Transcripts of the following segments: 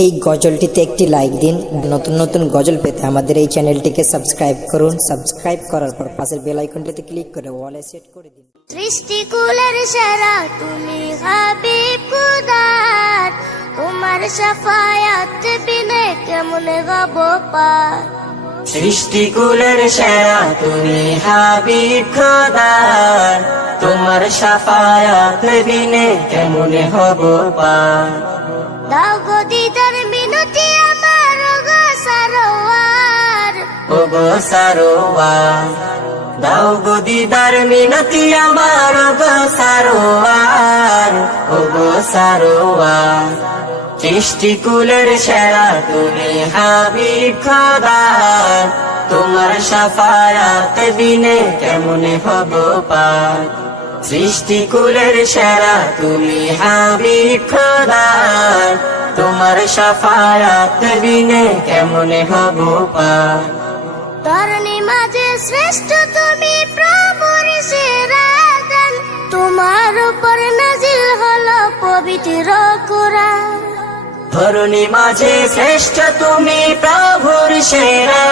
এই গজলটিতে একটি লাইক দিন। নতুন নতুন গজল পেতে আমাদের এই চ্যানেলটিকে সাবস্ক্রাইব করুন। সাবস্ক্রাইব করার পর পাশের বেল আইকনটিতে ক্লিক করে ওয়ালে সেট করে দিন। সৃষ্টিকুলের সেরা তুমি হাবিব খুদার, তোমার শাফায়াত বিনে কেমনে গাব পার। সৃষ্টিকুলের সেরা তুমি হাবিব খোদার, তোমার শাফায়াত বিনে কেমনে হব পার। দাও গো দিদার মিনতি আমার গো সারোয়ার, ও গো সারোয়ার, দাও গো দিদার মিনতি আমার গো সারোয়ার, ও গো সারোয়ার। সৃষ্টিকুলের সেরা তুমি হাবিব খোদার, তোমার শাফায়াত বিনে কেমনে হব পার। সৃষ্টিকুলের সেরা তুমি হাবিব খোদার, তোমার শাফায়াত বিনে কেমনে হব পার। ধরণী মাঝে শ্রেষ্ঠ তুমি প্রভুর সেরা দান, তোমার উপর নাজিল হলো পবিত্র কোরআন। ধরণী মাঝে শ্রেষ্ঠ তুমি প্রভুর সেরা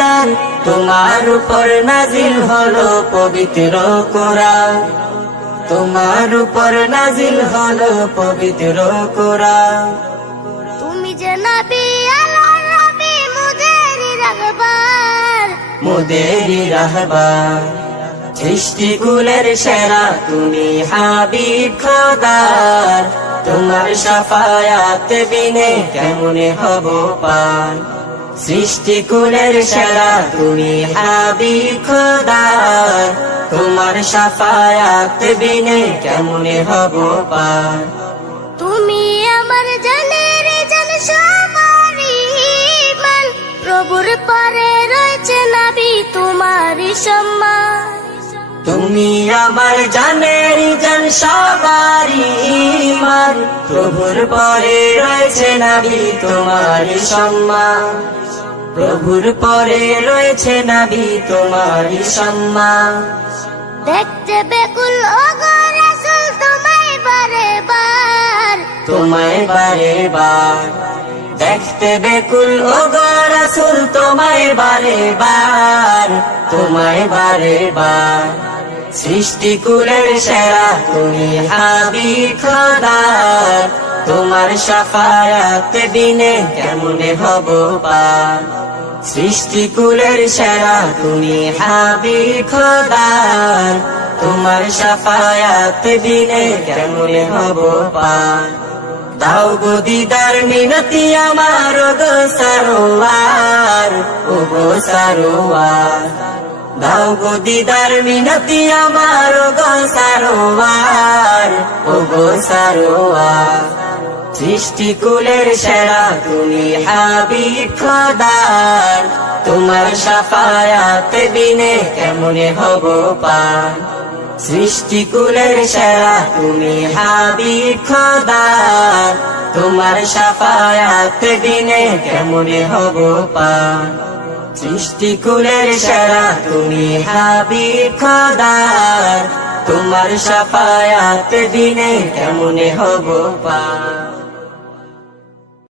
দান, তোমার উপর নাজিল হলো পবিত্র কোরআন। তোমার উপর নাজিল হলো পবিত্র কোরআন। তুমি যে নবী আল্লাহর নবী মুদেরি রাহবার, মুদেরি রাহবার। সৃষ্টিকুলের সেরা তুমি হাবিব খোদার, তোমার শাফায়াত বিনে কেমনে হব পার। সৃষ্টিকুলের সেরা তুমি হাবিব খোদার, তোমার শাফায়াত বিনে কেমনে হব পার। তুমি আমার জানের জান সবারই ঈমান, প্রভুর পরে রয়েছে নবী তোমারই সম্মান। তুমি আমার জানের জান সবারই ঈমান, প্রভুর পরে রয়েছে নবী তোমারই সম্মান। প্রভুর পরে রয়েছে নবী তোমারই সম্মান। দেখতে বেকুল ওগো রাসূল তোমায় বারে বার, তোমায় বারে বার। দেখতে বেকুল ওগো রাসূল তোমায় বারে বার, তোমায় বারে বার। সৃষ্টিকুলের সেরা তুমি হাবিব খোদার, তোমার শাফায়াত বিনে কেমনে হব পার। সৃষ্টিকুলের সেরা তুমি হাবিব খোদার, তোমার শাফায়াত বিনে কেমনে হব পার। দাও গো দিদার মিনতি আমার গো সারোয়ার, ও গো সারোয়ার। দাও গো দিদার মিনতি আমার গো সারোয়ার, ও গো সারোয়ার। সৃষ্টিকুলের সেরা তুমি হাবিব খোদার, তোমার শাফায়াত বিনে কেমনে হব পার। সৃষ্টিকুলের সেরা তুমি হাবিব খোদার, তোমার শাফায়াত বিনে কেমনে হব পার। সৃষ্টিকুলের সেরা তুমি হাবিব খোদার, তোমার শাফায়াত বিনে কেমনে হব পার।